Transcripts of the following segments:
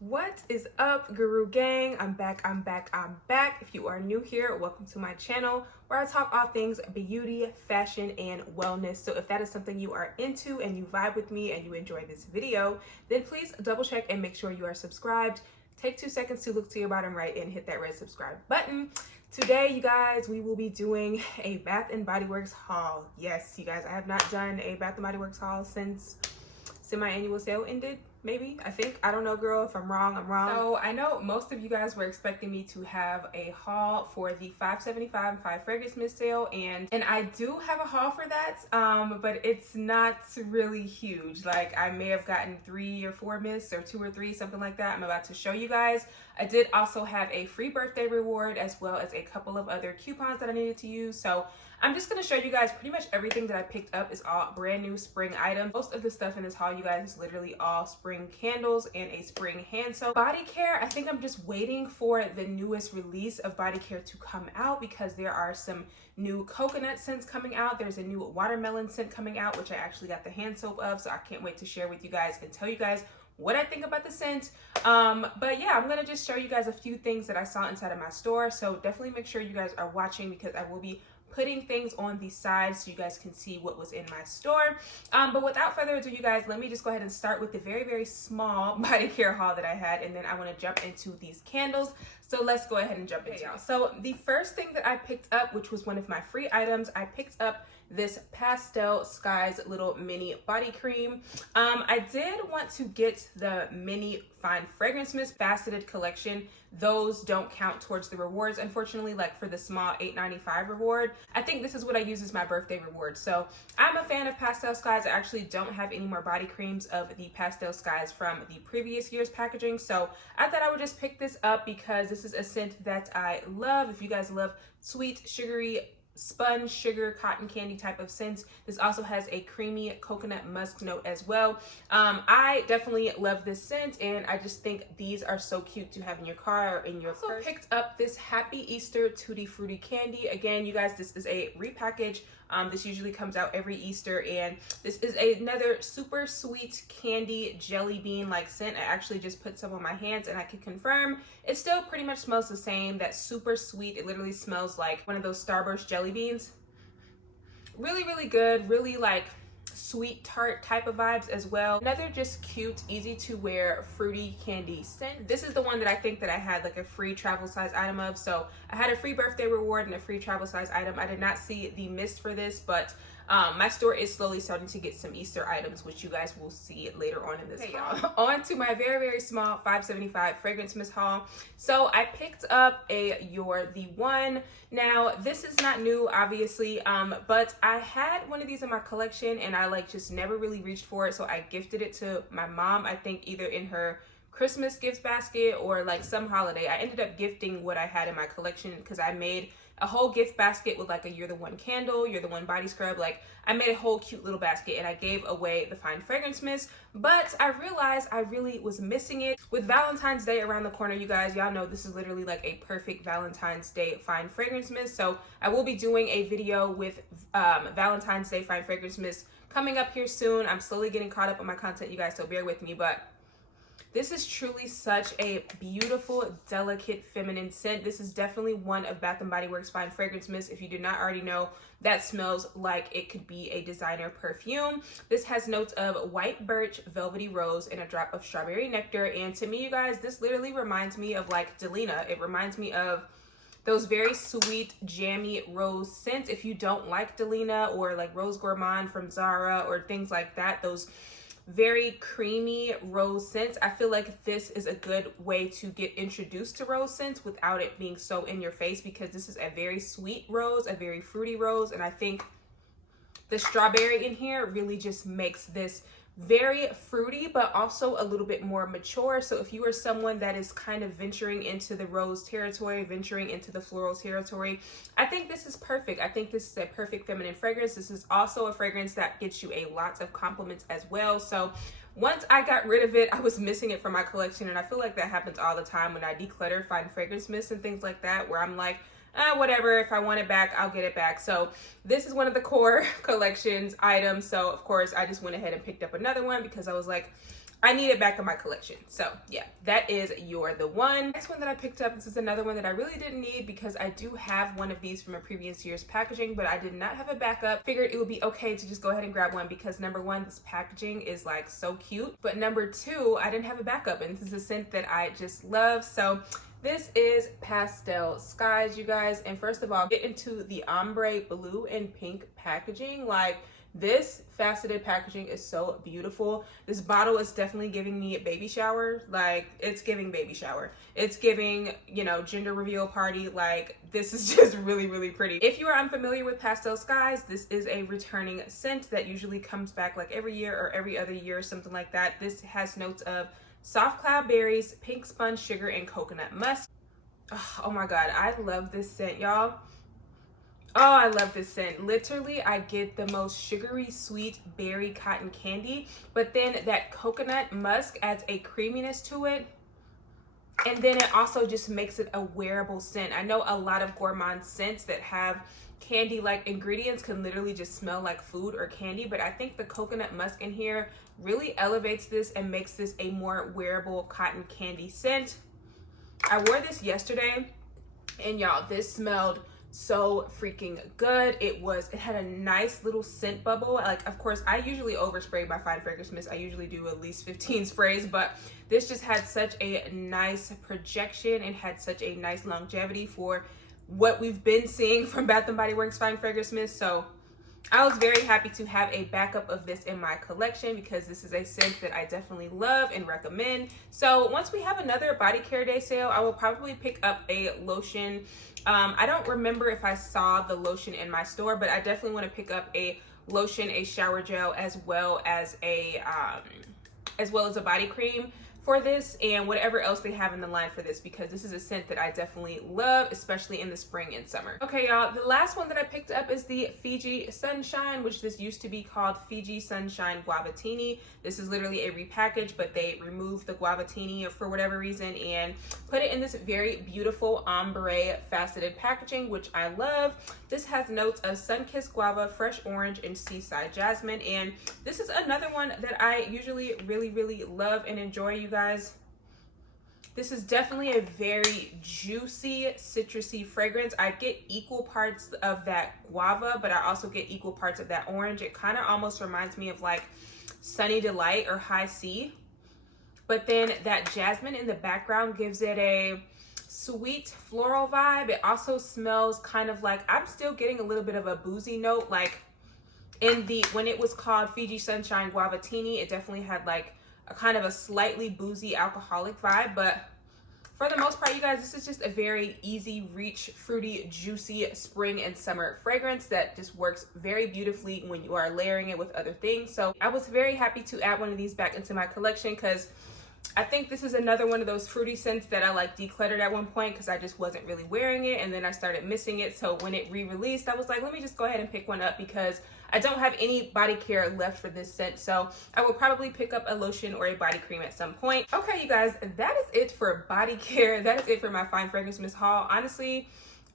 What is up, Guru Gang? I'm back. If you are new here, welcome to my channel where I talk all things beauty, fashion, and wellness. So if that is something you are into and you vibe with me and you enjoy this video, then please double check and make sure you are subscribed. Take 2 seconds to look to your bottom right and hit that red subscribe button. Today, you guys, we will be doing a Bath & Body Works haul. Yes, you guys, I have not done a Bath & Body Works haul since semi-annual sale ended. Maybe, I think. I don't know, girl. If I'm wrong, I'm wrong. So I know most of you guys were expecting me to have a haul for the $5.75 5 fragrance mist sale, and I do have a haul for that, but it's not really huge. Like, I may have gotten 3 or 4 mists, or 2 or 3, something like that. I'm about to show you guys. I did also have a free birthday reward as well as a couple of other coupons that I needed to use. So I'm just going to show you guys pretty much everything that I picked up is all brand new spring items. Most of the stuff in this haul, you guys, is literally all spring candles and a spring hand soap. Body care, I think I'm just waiting for the newest release of body care to come out because there are some new coconut scents coming out. There's a new watermelon scent coming out, which I actually got the hand soap of, so I can't wait to share with you guys and tell you guys what I think about the scent. But yeah, I'm gonna just show you guys a few things that I saw inside of my store. So definitely make sure you guys are watching because I will be putting things on the side so you guys can see what was in my store. But without further ado, you guys, let me just go ahead and start with the very, very small body care haul that I had, and then I want to jump into these candles. So let's go ahead and jump into it. So the first thing that I picked up, which was one of my free items, I picked up this Pastel Skies little mini body cream. I did want to get the mini fine fragrance mist faceted collection. Those don't count towards the rewards, unfortunately, like for the small $8.95 reward. I think this is what I use as my birthday reward. So I'm a fan of Pastel Skies. I actually don't have any more body creams of the Pastel Skies from the previous year's packaging. So I thought I would just pick this up because this is a scent that I love. If you guys love sweet, sugary, sponge, sugar, cotton candy type of scents. This also has a creamy coconut musk note as well. I definitely love this scent, and I just think these are so cute to have in your car or in your purse. I also picked up this Happy Easter Tutti Frutti candy. Again, you guys, this is a repackage. This usually comes out every Easter, and this is another super sweet candy jelly bean like scent. I actually just put some on my hands and I can confirm it still pretty much smells the same. That's super sweet. It literally smells like one of those Starburst jelly beans. Really, really good. Really like sweet tart type of vibes as well. Another just cute, easy to wear fruity candy scent. This is the one that I think that I had like a free travel size item of. So I had a free birthday reward and a free travel size item. I did not see the mist for this, but my store is slowly starting to get some Easter items, which you guys will see later on in this haul. On to my very, very small $5.75 fragrance mist haul. So I picked up a You're the One. Now, this is not new, obviously, but I had one of these in my collection and I like just never really reached for it. So I gifted it to my mom, I think either in her Christmas gift basket or like some holiday. I ended up gifting what I had in my collection because I made a whole gift basket with like a You're the One candle, You're the One body scrub. Like I made a whole cute little basket and I gave away the fine fragrance mist, but I realized I really was missing it. With Valentine's Day around the corner, you guys, y'all know this is literally like a perfect Valentine's Day fine fragrance mist. So I will be doing a video with Valentine's Day fine fragrance mist coming up here soon. I'm slowly getting caught up on my content, you guys, so bear with me, but this is truly such a beautiful, delicate, feminine scent. This is definitely one of Bath & Body Works fine fragrance mist. If you did not already know, that smells like it could be a designer perfume. This has notes of white birch, velvety rose, and a drop of strawberry nectar. And to me, you guys, this literally reminds me of like Delina. It reminds me of those very sweet, jammy rose scents. If you don't like Delina or like Rose Gourmand from Zara or things like that, those very creamy rose scents, I feel like this is a good way to get introduced to rose scents without it being so in your face, because this is a very sweet rose, a very fruity rose, and I think the strawberry in here really just makes this very fruity but also a little bit more mature. So if you are someone that is kind of venturing into the rose territory, venturing into the floral territory, I think this is perfect. I think this is a perfect feminine fragrance. This is also a fragrance that gets you a lot of compliments as well. So once I got rid of it, I was missing it from my collection, and I feel like that happens all the time when I declutter fine fragrance mists and things like that, where I'm like, whatever, if I want it back, I'll get it back. So this is one of the core collections items. So of course I just went ahead and picked up another one because I was like, I need it back in my collection. So yeah, that is You're the One. Next one that I picked up, this is another one that I really didn't need because I do have one of these from a previous year's packaging, but I did not have a backup. Figured it would be okay to just go ahead and grab one because number one, this packaging is like so cute, but number two, I didn't have a backup, and this is a scent that I just love. So this is Pastel Skies, you guys. And first of all, get into the ombre blue and pink packaging. Like, this faceted packaging is so beautiful. This bottle is definitely giving me a baby shower. Like, it's giving baby shower. It's giving, you know, gender reveal party. Like, this is just really, really pretty. If you are unfamiliar with Pastel Skies, this is a returning scent that usually comes back like every year or every other year, something like that. This has notes of soft cloud berries, pink sponge sugar, and coconut musk. Oh my God, I love this scent, y'all. Oh, I love this scent. Literally, I get the most sugary, sweet berry cotton candy, but then that coconut musk adds a creaminess to it. And then it also just makes it a wearable scent. I know a lot of gourmand scents that have candy-like ingredients can literally just smell like food or candy, but I think the coconut musk in here really elevates this and makes this a more wearable cotton candy scent. I wore this yesterday, and y'all, this smelled so freaking good. It had a nice little scent bubble. Like, of course, I usually overspray my fine fragrance mist. I usually do at least 15 sprays, but this just had such a nice projection and had such a nice longevity for what we've been seeing from Bath & Body Works fine fragrance mist. So I was very happy to have a backup of this in my collection because this is a scent that I definitely love and recommend. So once we have another body care day sale, I will probably pick up a lotion. I don't remember if I saw the lotion in my store, but I definitely want to pick up a lotion, a shower gel, as well as a body cream for this and whatever else they have in the line for this, because this is a scent that I definitely love, especially in the spring and summer. Okay, y'all, the last one that I picked up is the Fiji Sunshine, which this used to be called Fiji Sunshine Guavatini. This is literally a repackage, but they removed the Guavatini for whatever reason and put it in this very beautiful ombre faceted packaging, which I love. This has notes of sun-kissed guava, fresh orange, and seaside jasmine. And this is another one that I usually really, really love and enjoy, you guys. This is definitely a very juicy, citrusy fragrance. I get equal parts of that guava, but I also get equal parts of that orange. It kind of almost reminds me of like Sunny Delight or High C. But then that jasmine in the background gives it a sweet floral vibe. It also smells kind of like, I'm still getting a little bit of a boozy note. Like when it was called Fiji Sunshine Guavatini, it definitely had like a kind of a slightly boozy alcoholic vibe, but for the most part, you guys, this is just a very easy reach, fruity, juicy spring and summer fragrance that just works very beautifully when you are layering it with other things. So I was very happy to add one of these back into my collection because I think this is another one of those fruity scents that I like decluttered at one point because I just wasn't really wearing it, and then I started missing it. So when it re-released, I was like, let me just go ahead and pick one up because I don't have any body care left for this scent. So I will probably pick up a lotion or a body cream at some point. Okay, you guys, that is it for body care. That is it for my fine fragrance mist haul. Honestly,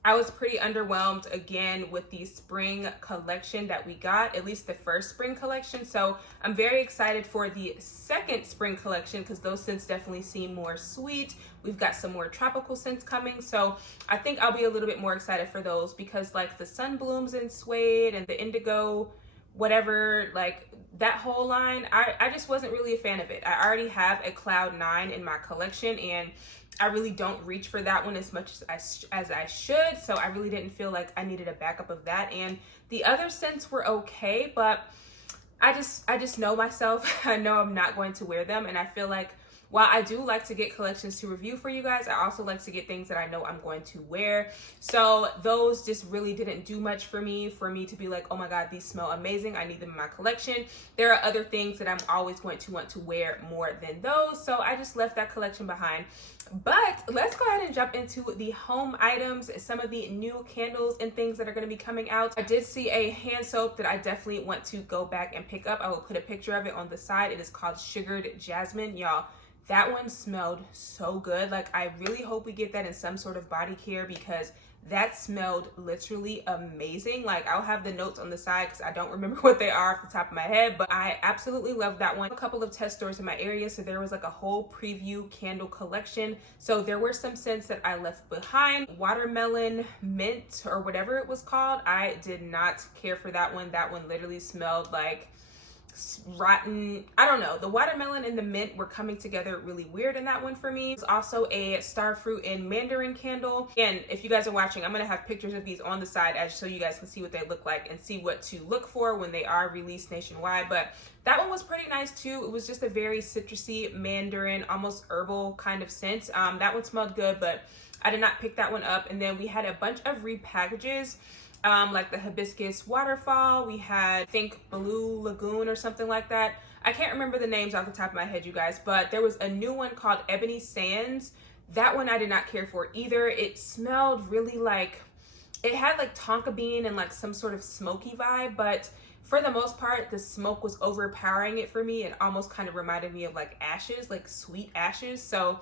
I was pretty underwhelmed again with the spring collection that we got, at least the first spring collection. So I'm very excited for the second spring collection because those scents definitely seem more sweet. We've got some more tropical scents coming. So I think I'll be a little bit more excited for those because like the sun blooms in suede and the indigo, whatever, like that whole line, I just wasn't really a fan of it. I already have a Cloud 9 in my collection and I really don't reach for that one as much as I should. So I really didn't feel like I needed a backup of that. And the other scents were okay, but I just know myself. I know I'm not going to wear them. And I feel like while I do like to get collections to review for you guys, I also like to get things that I know I'm going to wear. So those just really didn't do much for me to be like, oh my God, these smell amazing, I need them in my collection. There are other things that I'm always going to want to wear more than those. So I just left that collection behind. But let's go ahead and jump into the home items, some of the new candles and things that are going to be coming out. I did see a hand soap that I definitely want to go back and pick up. I will put a picture of it on the side. It is called Sugared Jasmine. Y'all, that one smelled so good. Like, I really hope we get that in some sort of body care because That smelled literally amazing. Like, I'll have the notes on the side because I don't remember what they are off the top of my head, but I absolutely love that one. A couple of test stores in my area, so there was like a whole preview candle collection. So there were some scents that I left behind. Watermelon mint or whatever it was called. I did not care for that one. That one literally smelled like rotten. I don't know, the watermelon and the mint were coming together really weird in that one for me. There's also a starfruit and mandarin candle, and if you guys are watching, I'm gonna have pictures of these on the side as so you guys can see what they look like and see what to look for when they are released nationwide. But that one was pretty nice too. It was just a very citrusy mandarin, almost herbal kind of scent. That one smelled good, but I did not pick that one up. And then we had a bunch of repackages, like the hibiscus waterfall. We had, I think, blue lagoon or something like that. I can't remember the names off the top of my head, you guys, but there was a new one called Ebony Sands. That one I did not care for either. It smelled really like, it had like tonka bean and like some sort of smoky vibe, but for the most part, the smoke was overpowering it for me. It almost kind of reminded me of like ashes, like sweet ashes. So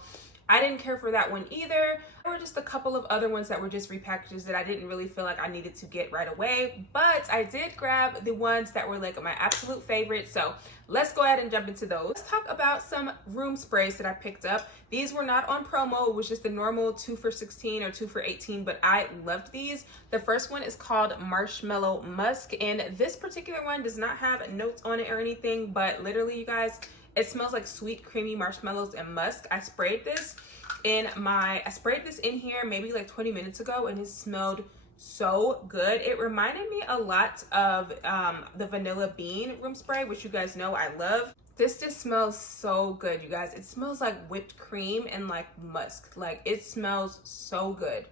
I didn't care for that one either. There were just a couple of other ones that were just repackages that I didn't really feel like I needed to get right away, but I did grab the ones that were like my absolute favorite. So let's go ahead and jump into those. Let's talk about some room sprays that I picked up. These were not on promo. It was just the normal 2 for $16 or 2 for $18, but I loved these. The first one is called Marshmallow Musk, and this particular one does not have notes on it or anything, but literally, you guys, it smells like sweet, creamy marshmallows and musk. I sprayed this in here maybe like 20 minutes ago, and it smelled so good. It reminded me a lot of the vanilla bean room spray, which you guys know I love. This just smells so good, you guys. It smells like whipped cream and like musk. Like, it smells so good.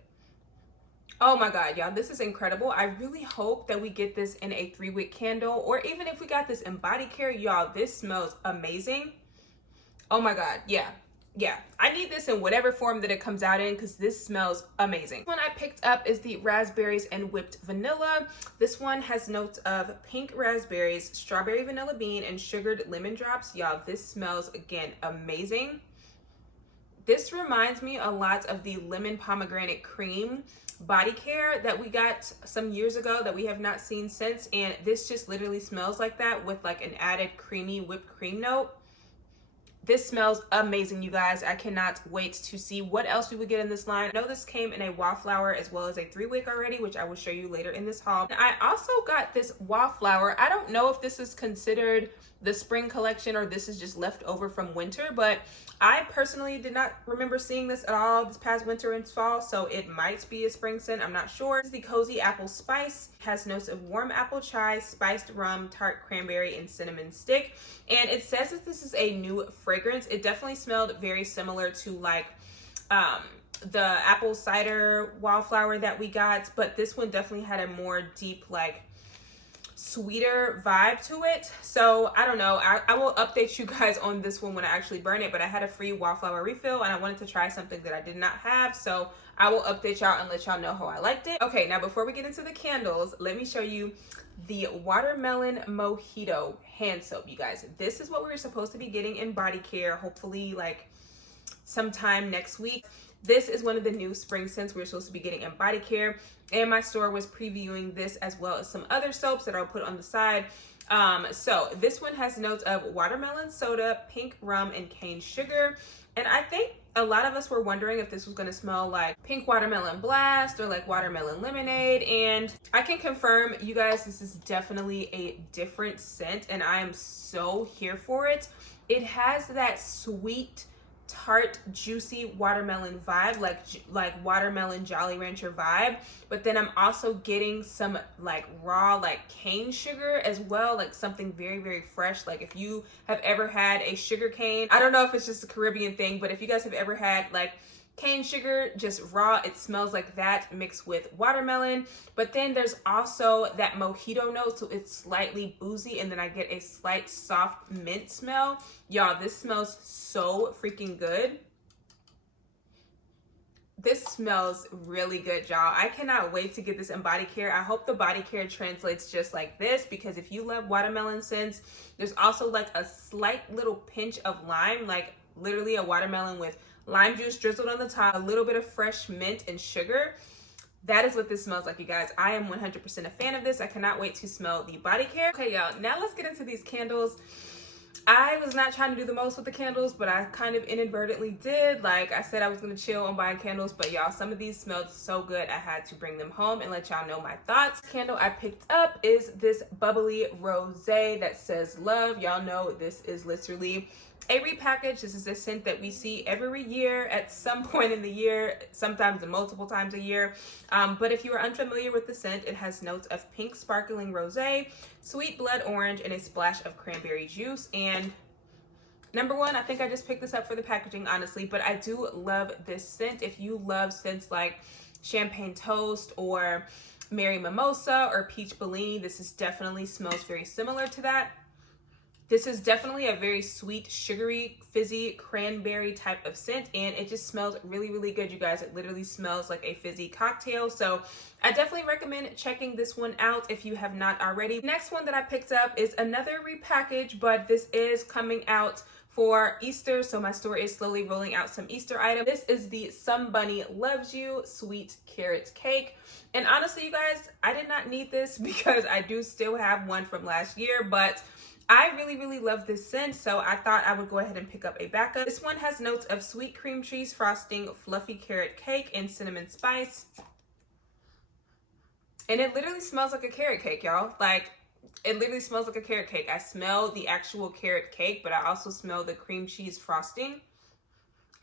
Oh my God, y'all, this is incredible. I really hope that we get this in a 3-wick candle, or even if we got this in body care, y'all, this smells amazing. Oh my God, yeah. I need this in whatever form that it comes out in because this smells amazing. The one I picked up is the raspberries and whipped vanilla. This one has notes of pink raspberries, strawberry vanilla bean, and sugared lemon drops. Y'all, this smells, again, amazing. This reminds me a lot of the lemon pomegranate cream body care that we got some years ago that we have not seen since, and this just literally smells like that with like an added creamy whipped cream note. This smells amazing, you guys. I cannot wait to see what else we would get in this line. I know this came in a wallflower as well as a 3-wick already, which I will show you later in this haul. And I also got this wallflower. I don't know if this is considered the spring collection or this is just left over from winter, but I personally did not remember seeing this at all this past winter and fall, so it might be a spring scent. I'm not sure. This is the Cozy Apple Spice. It has notes of warm apple chai, spiced rum, tart cranberry, and cinnamon stick. And it says that this is a new fragrance. It definitely smelled very similar to like the apple cider wallflower that we got, but this one definitely had a more deep, like sweeter vibe to it. So I don't know, I will update you guys on this one when I actually burn it, but I had a free wallflower refill and I wanted to try something that I did not have, so I will update y'all and let y'all know how I liked it. Okay, now before we get into the candles, let me show you the watermelon mojito hand soap, you guys. This is what we were supposed to be getting in body care, hopefully like sometime next week. This is one of the new spring scents we're supposed to be getting in body care, and my store was previewing this as well as some other soaps that I'll put on the side. So this one has notes of watermelon soda, pink rum, and cane sugar. And I think a lot of us were wondering if this was going to smell like pink watermelon blast or like watermelon lemonade, and I can confirm, you guys, this is definitely a different scent, and I am so here for it. It has that sweet, tart, juicy watermelon vibe, like watermelon Jolly Rancher vibe, but then I'm also getting some like raw like cane sugar as well, like something very, very fresh. Like if you have ever had a sugar cane, I don't know if it's just a Caribbean thing, but if you guys have ever had like cane sugar just raw, it smells like that mixed with watermelon. But then there's also that mojito note, so it's slightly boozy, and then I get a slight soft mint smell. Y'all, this smells so freaking good. This smells really good, y'all. I cannot wait to get this in body care. I hope the body care translates just like this, because if you love watermelon scents, there's also like a slight little pinch of lime, like literally a watermelon with lime juice drizzled on the top, a little bit of fresh mint and sugar. That is what this smells like, you guys. I am 100% a fan of this. I cannot wait to smell the body care. Okay, y'all, now let's get into these candles. I was not trying to do the most with the candles, but I kind of inadvertently did. Like I said, I was gonna chill on buying candles, but y'all, some of these smelled so good, I had to bring them home and let y'all know my thoughts. The candle I picked up is this bubbly rosé that says love. Y'all know this is literally a repackage. This is a scent that we see every year at some point in the year, sometimes multiple times a year. But if you are unfamiliar with the scent, it has notes of pink sparkling rosé, sweet blood orange, and a splash of cranberry juice. And number one, I think I just picked this up for the packaging, honestly, but I do love this scent. If you love scents like champagne toast or Mary Mimosa or peach Bellini, this is definitely smells very similar to that. This is definitely a very sweet, sugary, fizzy, cranberry type of scent, and it just smells really, really good, you guys. It literally smells like a fizzy cocktail, so I definitely recommend checking this one out if you have not already. Next one that I picked up is another repackage, but this is coming out for Easter, so my store is slowly rolling out some Easter items. This is the Some Bunny Loves You Sweet Carrot Cake. And honestly, you guys, I did not need this because I do still have one from last year, but I really, really love this scent, so I thought I would go ahead and pick up a backup. This one has notes of sweet cream cheese frosting, fluffy carrot cake, and cinnamon spice. And it literally smells like a carrot cake, y'all. Like, it literally smells like a carrot cake. I smell the actual carrot cake, but I also smell the cream cheese frosting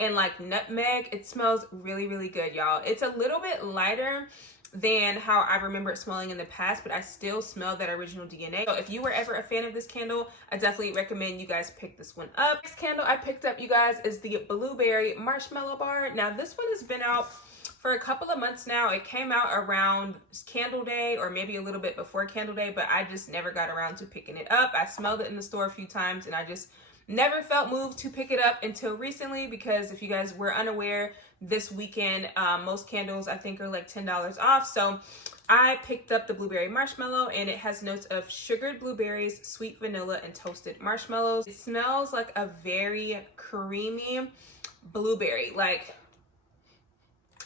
and like nutmeg. It smells really, really good, y'all. It's a little bit lighter than how I remember it smelling in the past, but I still smell that original DNA. So if you were ever a fan of this candle, I definitely recommend you guys pick this one up. Next candle I picked up, you guys, is the Blueberry Marshmallow Bar. Now this one has been out for a couple of months now. It came out around Candle Day or maybe a little bit before Candle Day, but I just never got around to picking it up. I smelled it in the store a few times and I just never felt moved to pick it up until recently, because if you guys were unaware, this weekend most candles I think are like $10 off. So I picked up the Blueberry Marshmallow, and it has notes of sugared blueberries, sweet vanilla, and toasted marshmallows. It smells like a very creamy blueberry. Like,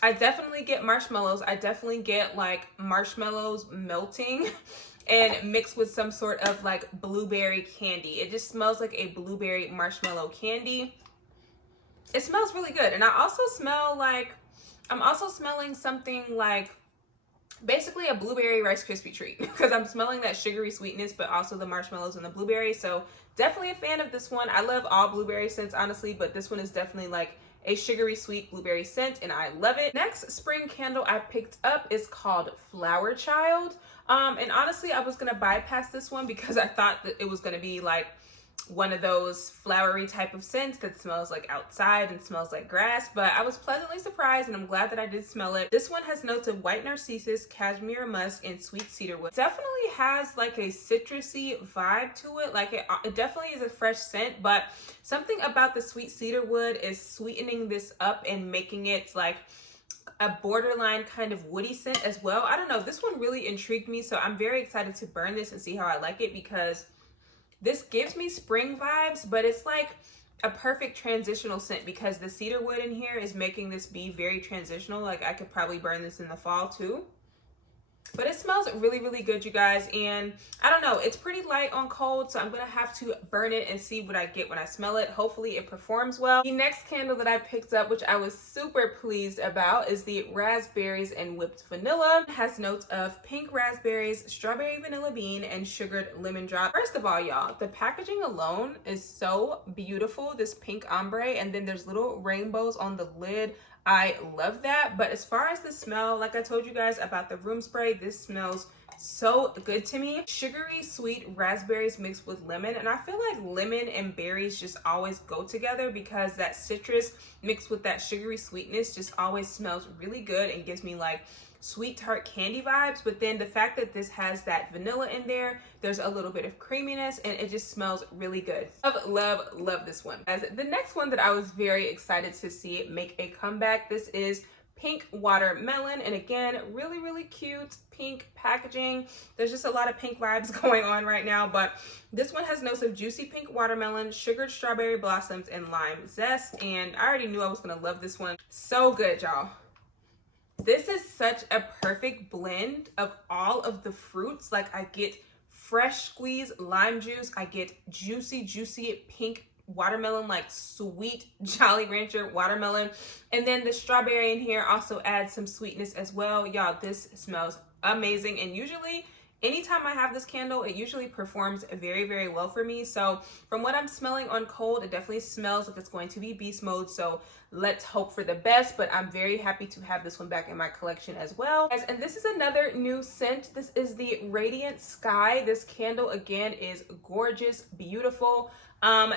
I definitely get marshmallows. I definitely get like marshmallows melting and mixed with some sort of like blueberry candy. It just smells like a blueberry marshmallow candy. It smells really good. And I also smell like, I'm also smelling something like basically a blueberry Rice Krispie treat, because I'm smelling that sugary sweetness, but also the marshmallows and the blueberry. So definitely a fan of this one. I love all blueberry scents, honestly, but this one is definitely like a sugary sweet blueberry scent, and I love it. Next spring candle I picked up is called Flower Child. And honestly, I was gonna bypass this one because I thought that it was gonna be like one of those flowery type of scents that smells like outside and smells like grass, but I was pleasantly surprised, and I'm glad that I did smell it. This one has notes of white narcissus, cashmere musk, and sweet cedarwood. Definitely has like a citrusy vibe to it. Like it definitely is a fresh scent, but something about the sweet cedarwood is sweetening this up and making it like a borderline kind of woody scent as well. I don't know, this one really intrigued me, so I'm very excited to burn this and see how I like it, because this gives me spring vibes, but it's like a perfect transitional scent, because the cedarwood in here is making this be very transitional. Like I could probably burn this in the fall too. But it smells really, really good, you guys. And I don't know, it's pretty light on cold, so I'm going to have to burn it and see what I get when I smell it. Hopefully it performs well. The next candle that I picked up, which I was super pleased about, is the Raspberries and Whipped Vanilla. It has notes of pink raspberries, strawberry vanilla bean, and sugared lemon drop. First of all, y'all, the packaging alone is so beautiful. This pink ombre, and then there's little rainbows on the lid. I love that. But as far as the smell, like I told you guys about the room spray, this smells so good to me. Sugary sweet raspberries mixed with lemon, and I feel like lemon and berries just always go together, because that citrus mixed with that sugary sweetness just always smells really good and gives me like sweet tart candy vibes. But then the fact that this has that vanilla in there, there's a little bit of creaminess, and it just smells really good. Love this one. As the next one that I was very excited to see it make a comeback, this is Pink Watermelon, and again, really, really cute pink packaging. There's just a lot of pink vibes going on right now, but this one has notes of juicy pink watermelon, sugared strawberry blossoms, and lime zest, and I already knew I was gonna love this one. So good, y'all. This is such a perfect blend of all of the fruits. Like I get fresh squeezed lime juice. I get juicy pink watermelon, like sweet Jolly Rancher watermelon. And then the strawberry in here also adds some sweetness as well. Y'all, this smells amazing. And usually anytime I have this candle, it usually performs very well for me. So from what I'm smelling on cold, it definitely smells like it's going to be beast mode. So let's hope for the best, but I'm very happy to have this one back in my collection as well. Guys, and this is another new scent. This is the Radiant Sky. This candle again is gorgeous, beautiful.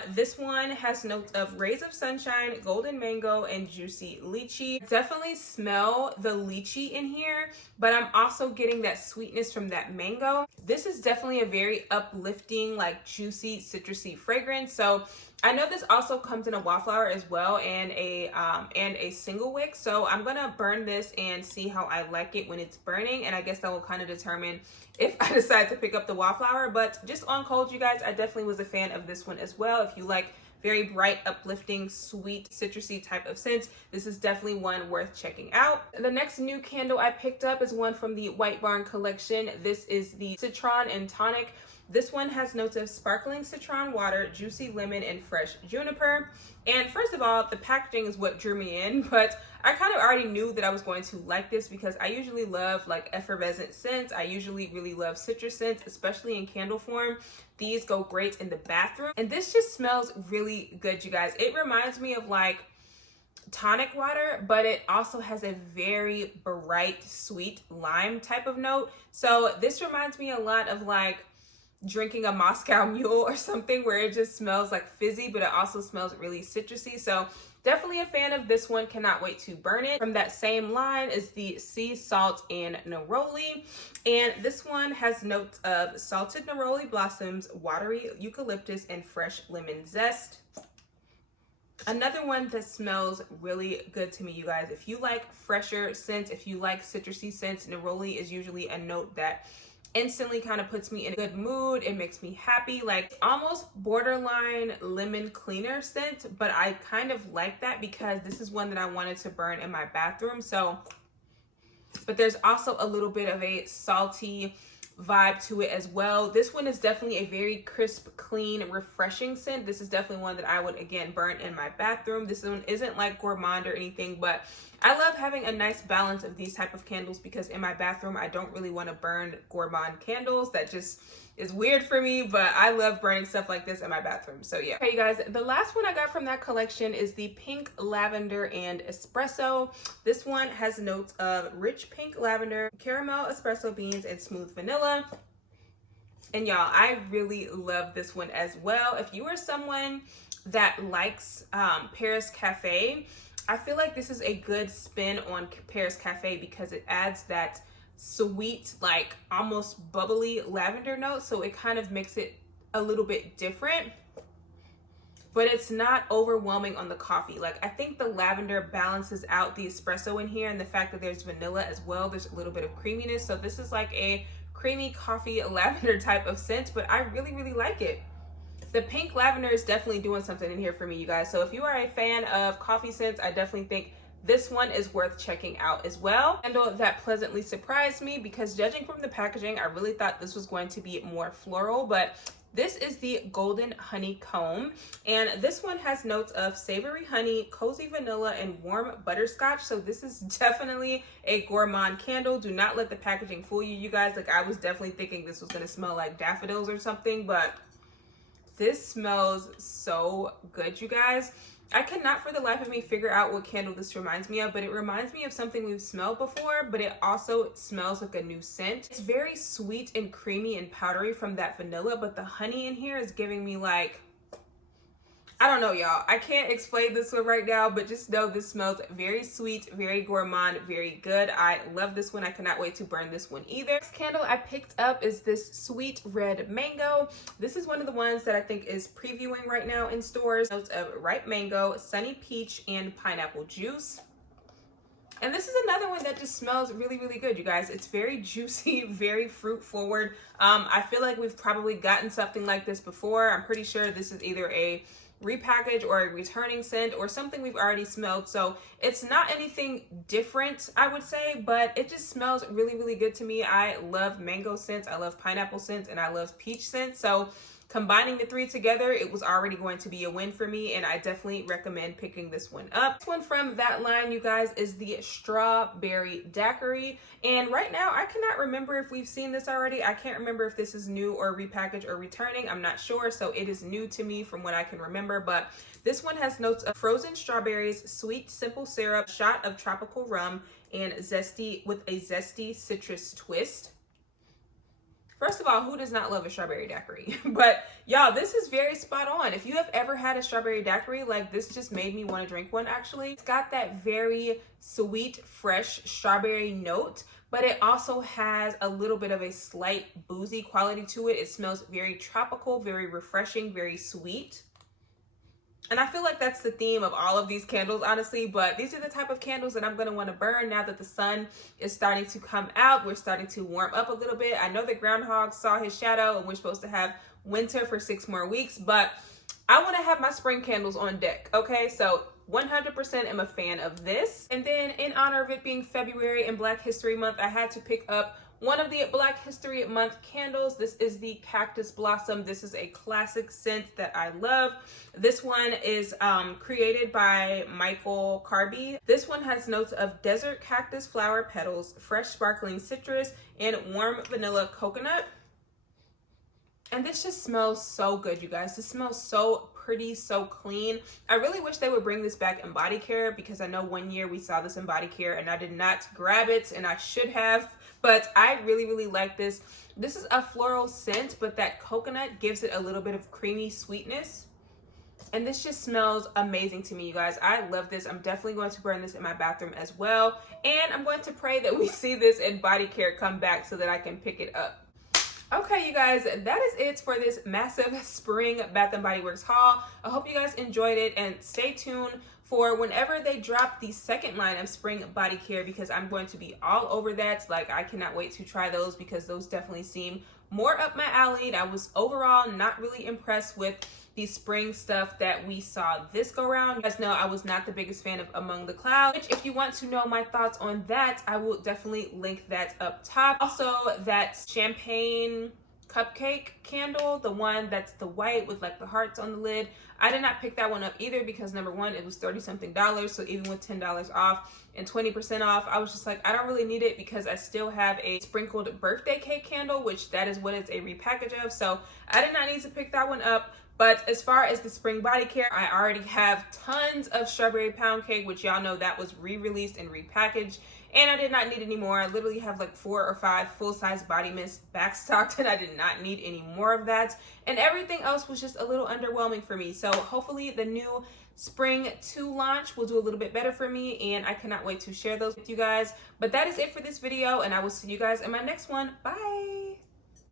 This one has notes of rays of sunshine, golden mango, and juicy lychee. Definitely smell the lychee in here, but I'm also getting that sweetness from that mango. This is definitely a very uplifting, like juicy, citrusy fragrance. So I know this also comes in a wildflower as well and a single wick. So I'm gonna burn this and see how I like it when it's burning, and I guess that will kind of determine if I decide to pick up the wildflower. But just on cold, you guys, I definitely was a fan of this one as well. If you like very bright, uplifting, sweet, citrusy type of scents, this is definitely one worth checking out. The next new candle I picked up is one from the White Barn collection. This is the Citron and Tonic. This one has notes of sparkling citron water, juicy lemon, and fresh juniper. And first of all, the packaging is what drew me in, but I kind of already knew that I was going to like this because I usually love like effervescent scents. I usually really love citrus scents, especially in candle form. These go great in the bathroom. And this just smells really good, you guys. It reminds me of like tonic water, but it also has a very bright, sweet lime type of note. So this reminds me a lot of like drinking a Moscow Mule or something, where it just smells like fizzy, but it also smells really citrusy. So definitely a fan of this one. Cannot wait to burn it. From that same line is the Sea Salt and Neroli. And this one has notes of salted neroli blossoms, watery eucalyptus, and fresh lemon zest. Another one that smells really good to me, you guys. If you like fresher scents, if you like citrusy scents, neroli is usually a note that instantly kind of puts me in a good mood. It makes me happy, like almost borderline lemon cleaner scent, but I kind of like that because this is one that I wanted to burn in my bathroom. So, but there's also a little bit of a salty vibe to it as well. This one is definitely a very crisp, clean, refreshing scent. This is definitely one that I would again burn in my bathroom. This one isn't like gourmand or anything, but I love having a nice balance of these type of candles because in my bathroom I don't really want to burn gourmand candles. That just is weird for me, but I love burning stuff like this in my bathroom. So yeah. Okay, you guys, the last one I got from that collection is the Pink Lavender and Espresso. This one has notes of rich pink lavender, caramel espresso beans, and smooth vanilla. And y'all, I really love this one as well. If you are someone that likes Paris Cafe, I feel like this is a good spin on Paris Cafe because it adds that sweet, like almost bubbly lavender note. So it kind of makes it a little bit different, but it's not overwhelming on the coffee. Like I think the lavender balances out the espresso in here, and the fact that there's vanilla as well, there's a little bit of creaminess. So this is like a creamy coffee lavender type of scent, but I really like it. The pink lavender is definitely doing something in here for me, you guys. So if you are a fan of coffee scents, I definitely think this one is worth checking out as well. Candle that pleasantly surprised me because judging from the packaging, I really thought this was going to be more floral, but this is the Golden Honeycomb, and this one has notes of savory honey, cozy vanilla, and warm butterscotch. So this is definitely a gourmand candle. Do not let the packaging fool you, you guys. Like I was definitely thinking this was gonna smell like daffodils or something, but this smells so good, you guys. I cannot for the life of me figure out what candle this reminds me of, but it reminds me of something we've smelled before, but it also smells like a new scent. It's very sweet and creamy and powdery from that vanilla, but the honey in here is giving me like, I don't know, y'all. I can't explain this one right now, but just know this smells very sweet, very gourmand, very good. I love this one. I cannot wait to burn this one either. Next candle I picked up is this Sweet Red Mango. This is one of the ones that I think is previewing right now in stores. Notes of ripe mango, sunny peach, and pineapple juice. And this is another one that just smells really good, you guys. It's very juicy, very fruit forward. I feel like we've probably gotten something like this before. I'm pretty sure this is either a repackage or a returning scent or something we've already smelled. So it's not anything different, I would say, but it just smells really, really good to me. I love mango scents, I love pineapple scents, and I love peach scents. So combining the three together, it was already going to be a win for me, and I definitely recommend picking this one up. This one from that line, you guys, is the Strawberry Daiquiri. And right now, I cannot remember if we've seen this already. I can't remember if this is new or repackaged or returning. I'm not sure, so it is new to me from what I can remember. But this one has notes of frozen strawberries, sweet simple syrup, shot of tropical rum, and zesty with a zesty citrus twist. First of all, who does not love a strawberry daiquiri? But y'all, this is very spot on. If you have ever had a strawberry daiquiri, like this just made me want to drink one actually. It's got that very sweet, fresh strawberry note, but it also has a little bit of a slight boozy quality to it. It smells very tropical, very refreshing, very sweet. And I feel like that's the theme of all of these candles, honestly, but these are the type of candles that I'm going to want to burn now that the sun is starting to come out. We're starting to warm up a little bit. I know the groundhog saw his shadow and we're supposed to have winter for 6 more weeks, but I want to have my spring candles on deck, okay? So 100% am a fan of this. And then in honor of it being February and Black History Month, I had to pick up one of the Black History Month candles. This is the Cactus Blossom. This is a classic scent that I love. This one is created by Michael Carby. This one has notes of desert cactus flower petals, fresh sparkling citrus, and warm vanilla coconut. And this just smells so good, you guys. This smells so pretty, so clean. I really wish they would bring this back in body care, because I know one year we saw this in body care and I did not grab it, and I should have, but I really, really like this. This is a floral scent, but that coconut gives it a little bit of creamy sweetness. And this just smells amazing to me, you guys. I love this. I'm definitely going to burn this in my bathroom as well. And I'm going to pray that we see this in body care come back so that I can pick it up. Okay, you guys, that is it for this massive spring Bath & Body Works haul. I hope you guys enjoyed it, and stay tuned for whenever they drop the second line of spring body care, because I'm going to be all over that. Like, I cannot wait to try those, because those definitely seem more up my alley. I was overall not really impressed with the spring stuff that we saw this go around. You guys know I was not the biggest fan of Among the Clouds, which if you want to know my thoughts on that, I will definitely link that up top. Also, that champagne cupcake candle, the one that's the white with like the hearts on the lid, I did not pick that one up either, because number one, it was $30-something, so even with $10 off and 20% off, I was just like, I don't really need it, because I still have a sprinkled birthday cake candle, which that is what it's a repackage of, so I did not need to pick that one up. But as far as the spring body care, I already have tons of strawberry pound cake, which y'all know that was re-released and repackaged, and I did not need any more. I literally have like 4 or 5 full-size body mist backstocked, and I did not need any more of that. And everything else was just a little underwhelming for me. So hopefully the new Spring 2 launch will do a little bit better for me, and I cannot wait to share those with you guys. But that is it for this video, and I will see you guys in my next one. Bye!